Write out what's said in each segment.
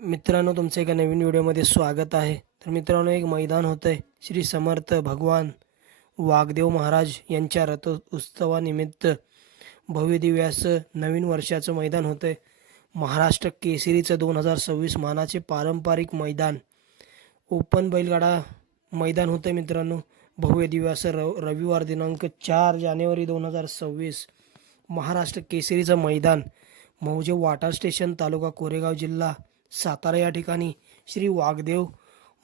मित्रांनो, तुमचं एका नवीन व्हिडिओमध्ये स्वागत आहे. तर मित्रांनो, एक मैदान होतं आहे. श्री समर्थ भगवान वाघदेव महाराज यांच्या रथोत्सवानिमित्त भव्य दिव्य असं नवीन वर्षाचं मैदान होतं आहे. महाराष्ट्र केसरीचं 2026 मानाचे पारंपरिक मैदान ओपन बैलगाडा मैदान होतं आहे मित्रांनो. भव्य दिव्य असं रविवार दिनांक 4 जानेवारी 2026 महाराष्ट्र केसरीचं मैदान मौजे वाटा स्टेशन, तालुका कोरेगाव, जिल्हा सातारा या ठिकाणी श्री वाघदेव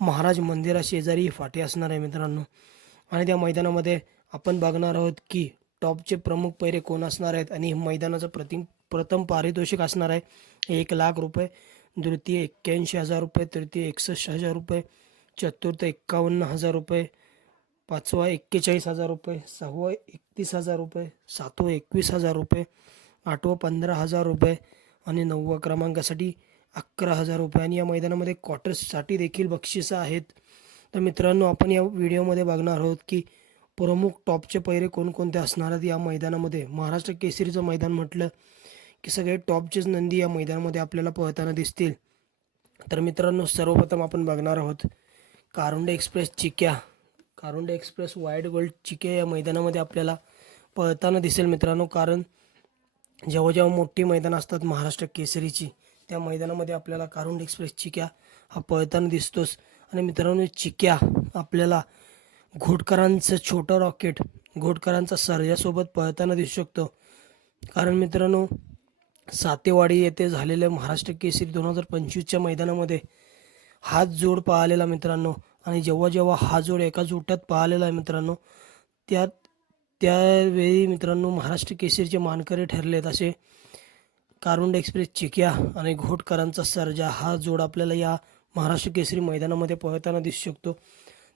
महाराज मंदिराशेजारी फाटी असणार आहे मित्रांनो. आणि त्या मैदानामध्ये आपण बघणार आहोत की टॉपचे प्रमुख पैरे कोण असणार आहेत आणि मैदानाचं प्रथम पारितोषिक असणार आहे 1,00,000 रुपये, द्वितीय 81,000 रुपये, तृतीय 61,000 रुपये, चतुर्थ 51,000 रुपये, पाचवा 41,000 रुपये, सहावा 31,000 रुपये, सातवा 21,000 रुपये, आठवा 15,000 रुपये आणि 9व्या क्रमांकासाठी 11,000 रुपये. आणि या मैदानामध्ये क्वार्टर्ससाठी देखील बक्षिसं आहेत. तर मित्रांनो, आपण या व्हिडिओमध्ये बघणार आहोत की प्रमुख टॉपचे पैरे कोणकोणते असणार आहेत या मैदानामध्ये. महाराष्ट्र केसरीचं मैदान म्हटलं की सगळे टॉपचेच नंदी या मैदानामध्ये आपल्याला पळताना दिसतील. तर मित्रांनो, सर्वप्रथम आपण बघणार आहोत कारुंडे एक्सप्रेस चिक्या. कारुंडे एक्सप्रेस वाईड गोल्ड चिक्या या मैदानामध्ये आपल्याला पळताना दिसेल मित्रांनो. कारण जेव्हा जेव्हा मोठी मैदानं असतात महाराष्ट्र केसरीची, त्या मैदानामध्ये आपल्याला कारुंडे एक्सप्रेस चिक्या हा पळताना दिसतोच. आणि मित्रांनो, चिक्या आपल्याला घोटकरांचं छोटं रॉकेट, घोटकरांचा सर्जासोबत पळताना दिसू शकतो. कारण मित्रांनो, सातेवाडी येथे झालेल्या महाराष्ट्र केसरी 2025च्या मैदानामध्ये हाच जोड पाहिलेला मित्रांनो. आणि जेव्हा जेव्हा हा जोड एका जोट्यात पाहिलेला आहे मित्रांनो, त्यावेळी मित्रांनो महाराष्ट्र केसरीचे मानकरी ठरलेत असे कारुंडे एक्सप्रेस चिक्या आणि घोटकरांचा सर्जा हा जोड आपल्याला या महाराष्ट्र केसरी मैदानामध्ये पळताना दिसू शकतो.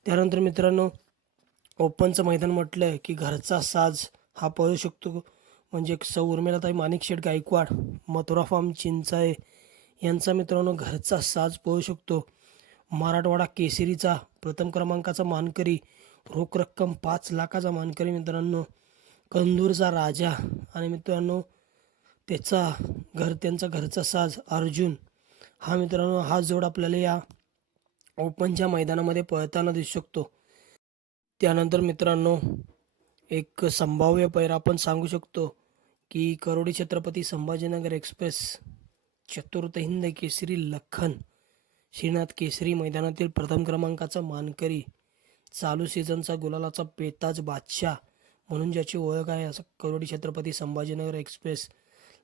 त्यानंतर मित्रांनो, ओपनचं मैदान म्हटलं की घरचा साज हा पळू शकतो. म्हणजे सौ उर्मिलाताई माणिकशेठ गायकवाड, मथुरा फार्म चिंचाळे यांचा मित्रांनो घरचा साज पळू शकतो. मराठवाडा केसरीचा प्रथम क्रमांकाचा मानकरी, रोख रक्कम 5,00,000चा मानकरी मित्रांनो कंदूरचा राजा. आणि मित्रांनो त्यांचा घरचा साज अर्जुन हा मित्रांनो हा जोड आपल्याला या ओपनच्या मैदानामध्ये पळताना दिसू शकतो. त्यानंतर मित्रांनो, एक संभाव्य पैरा आपण सांगू शकतो की करोडी छत्रपती संभाजीनगर एक्सप्रेस चतुर्थ हिंद केसरी लखन श्रीनाथ केसरी मैदानातील प्रथम क्रमांकाचा मानकरी, चालू सीझनचा गुलालाचा पेताज बादशाह म्हणून ज्याची ओळख आहे असं करोडी छत्रपती संभाजीनगर एक्सप्रेस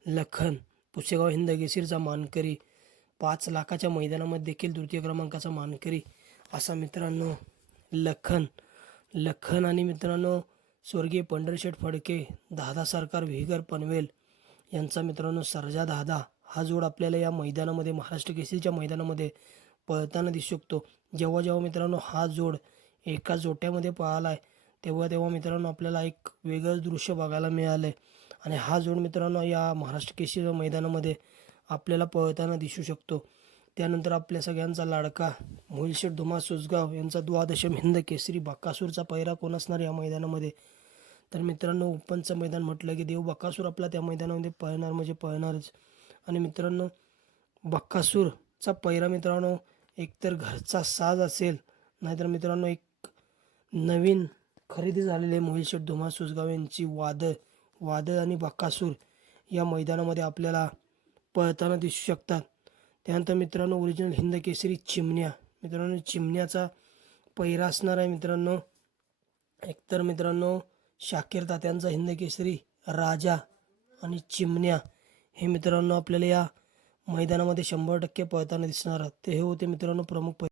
लखन पुसेगाव हिंद केसरीचा मानकरी, 5,00,000च्या मैदानामध्ये देखील तृतीय क्रमांकाचा मानकरी असा मित्रांनो लखन आणि मित्रांनो स्वर्गीय पंढरीशेठ फडके, दादा सरकार विहीगर पनवेल यांचा मित्रांनो सर्जा दादा हा जोड आपल्याला या मैदानामध्ये महाराष्ट्र केसरीच्या मैदानामध्ये पळताना दिसू शकतो. जेव्हा जेव्हा मित्रांनो हा जोड एका जोट्यामध्ये पळाला आहे तेव्हा मित्रांनो आपल्याला एक वेगळंच दृश्य बघायला मिळालं आहे. आणि हा जोड मित्रांनो या महाराष्ट्र केसरी मैदानामध्ये आपल्याला पळताना दिसू शकतो. त्यानंतर आपल्या सगळ्यांचा लाडका मोहिलशेठ धुमा सुसगाव यांचा द्वादशम हिंद केसरी बकासूरचा पैरा कोण असणार या मैदानामध्ये. तर मित्रांनो, ओपनचं मैदान म्हटलं की देव बकासूर आपला त्या मैदानामध्ये पळणार म्हणजे पळणारच. आणि मित्रांनो, बकासूरचा पैरा मित्रांनो एकतर घरचा साज असेल, नाहीतर मित्रांनो एक नवीन खरेदी झालेली मोहिलशेठ धुमा सुसगाव यांची वादळ आणि बकासूर या मैदानामध्ये आपल्याला पळताना दिसू शकतात. त्यानंतर मित्रांनो, ओरिजिनल हिंद केसरी चिमण्या, मित्रांनो चिमण्याचा पैरा असणार आहे मित्रांनो. एकतर मित्रांनो शाकीर तात्यांचा हिंद केसरी राजा आणि चिमण्या हे मित्रांनो आपल्याला या मैदानामध्ये 100% पळताना दिसणार. ते हे होते मित्रांनो प्रमुख